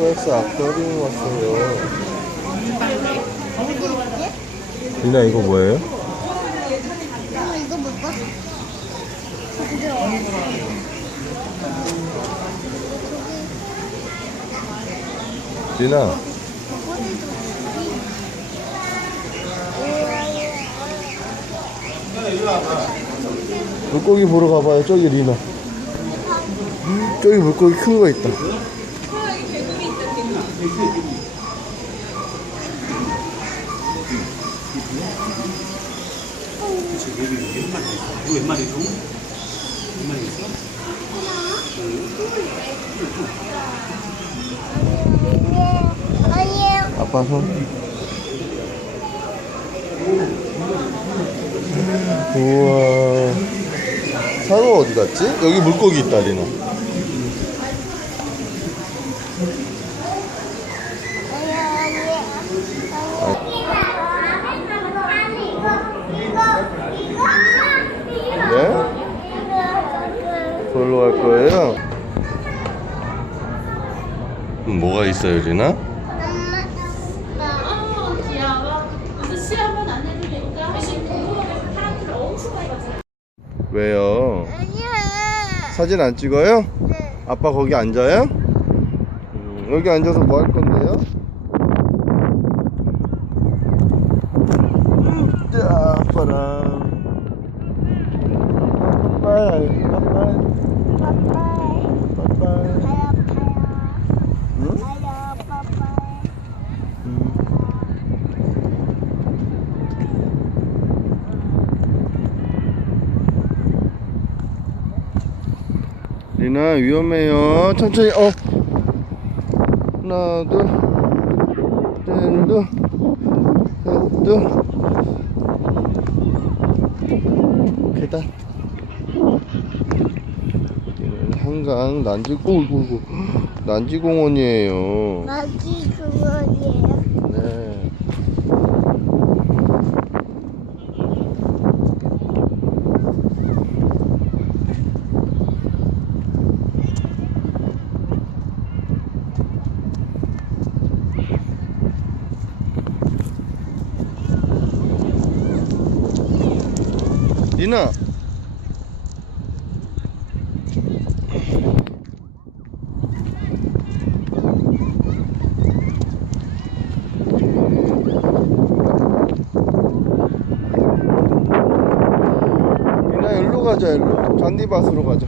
프랑스 악더링 왔어요. 리나 이거 뭐예요? 어, 이거 뭘까? 리나 물고기 보러 가봐요. 저기 리나. 저기 물고기 큰 거 있다. 아빠 손. 우와. 상어 어디 갔지? 여기 물고기 있다, 리나. 뭐가 있어요, 리나? 어 귀여워. 시 한번 안 해도 되니까 대신 궁금해서 사람들 엄청 많이 봤어요. 왜요? 사진 안 찍어요? 네. 아빠 거기 앉아요? 음, 여기 앉아서 뭐 할 건데요? 자, 아빠랑 빠빠이 빠빠이 빠빠이. 빠빠이 아야, 응? 아야, 빠빠이. 음. 리나 위험해요. 천천히 어. 하나 둘셋둘셋둘. 계단 여기는 한강 난지 오이고 난지공원이에요. 그거예요. 네. 리나 리나 일로 가자 일로 잔디밭으로 가자?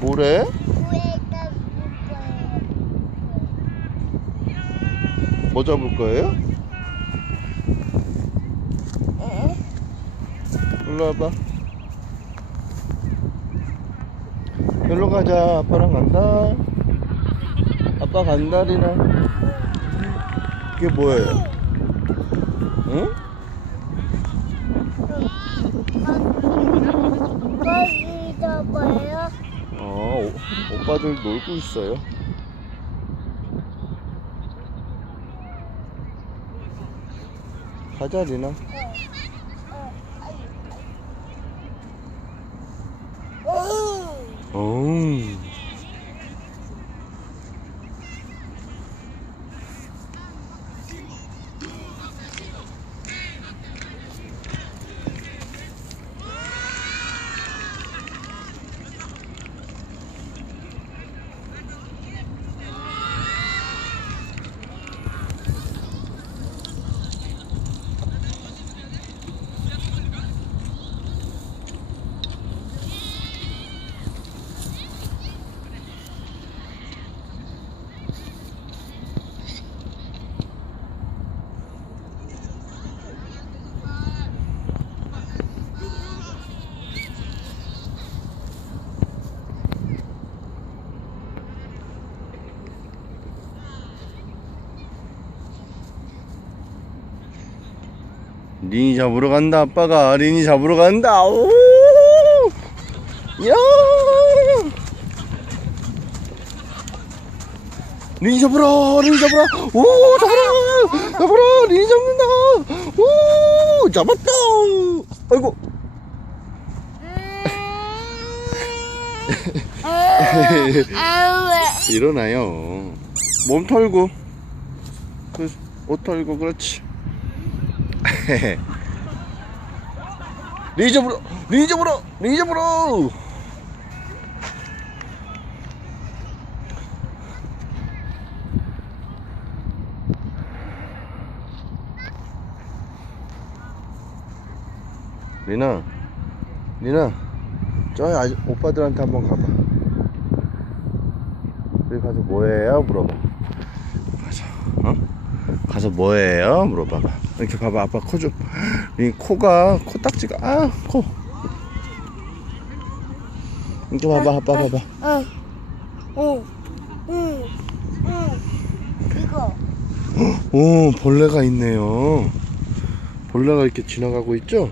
뭐래? 우에다 올까요? 뭐 잡을 거예요? 일로 와봐 일로 가자 아빠랑 간다 아빠 간다 리나 이게 뭐예요? 응? 오, 오빠들 놀고 있어요 가자 리나 오. 어우 린이 잡으러 간다 아빠가 린이 잡으러 간다 오! 야! 린이 잡으라 린이 잡으라 오 잡아라 잡아라 린이 잡는다 오 잡았다 아이고 일어나요. 몸 털고. 그, 옷 털고, 그렇지. 불어! 리저 불어! 리나, 리나, 저기 아직 오빠들한테 한번 가봐. 여기 가서 뭐해요? 물어봐. 가서, 어? 가서 뭐해요? 물어봐봐. 이렇게 봐봐. 아빠 코 좀. 이 코가, 코딱지가, 아, 코. 이렇게 봐봐. 아빠 봐봐. 응, 응, 응, 응. 이거. 오, 벌레가 있네요. 벌레가 이렇게 지나가고 있죠?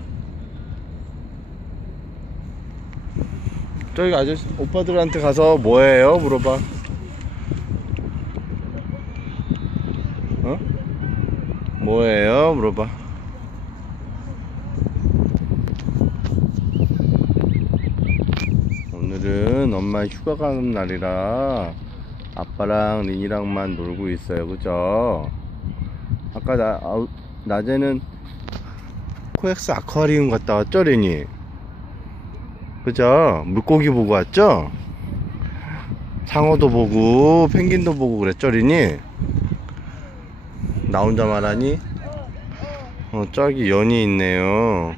저기 아저씨, 오빠들한테 가서 뭐해요? 물어봐. 어? 물어봐. 오늘은 엄마 휴가 가는 날이라 아빠랑 린이랑만 놀고 있어요. 그죠? 아까 나, 아우- 낮에는 코엑스 아쿠아리움 갔다 왔죠, 린이? 그죠? 물고기 보고 왔죠? 상어도 보고, 펭귄도 보고 그랬죠, 린이? 나 혼자 말하니? 어, 저기 연이 있네요.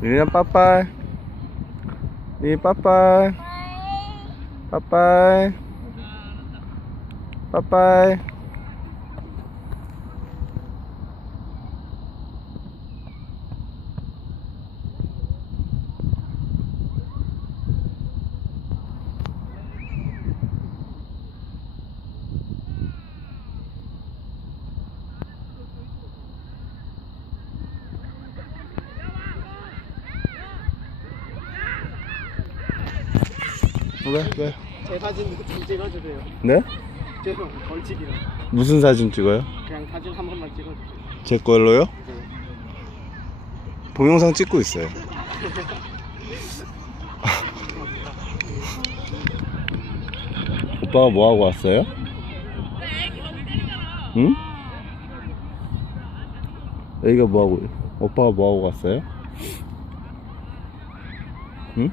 린아, 빠빠이. 린이, 빠빠이. 빠빠이. 빠빠이. 왜? 왜? 제 사진 좀 찍어주세요. 네? 죄송, 벌칙이라. 무슨 사진 찍어요? 그냥 사진 한 번만 찍어주세요. 제 걸로요? 네. 동영상 찍고 있어요. 오빠가 뭐 하고 왔어요? 응? 여기가 뭐 하고? 오빠가 뭐 하고 갔어요? 응?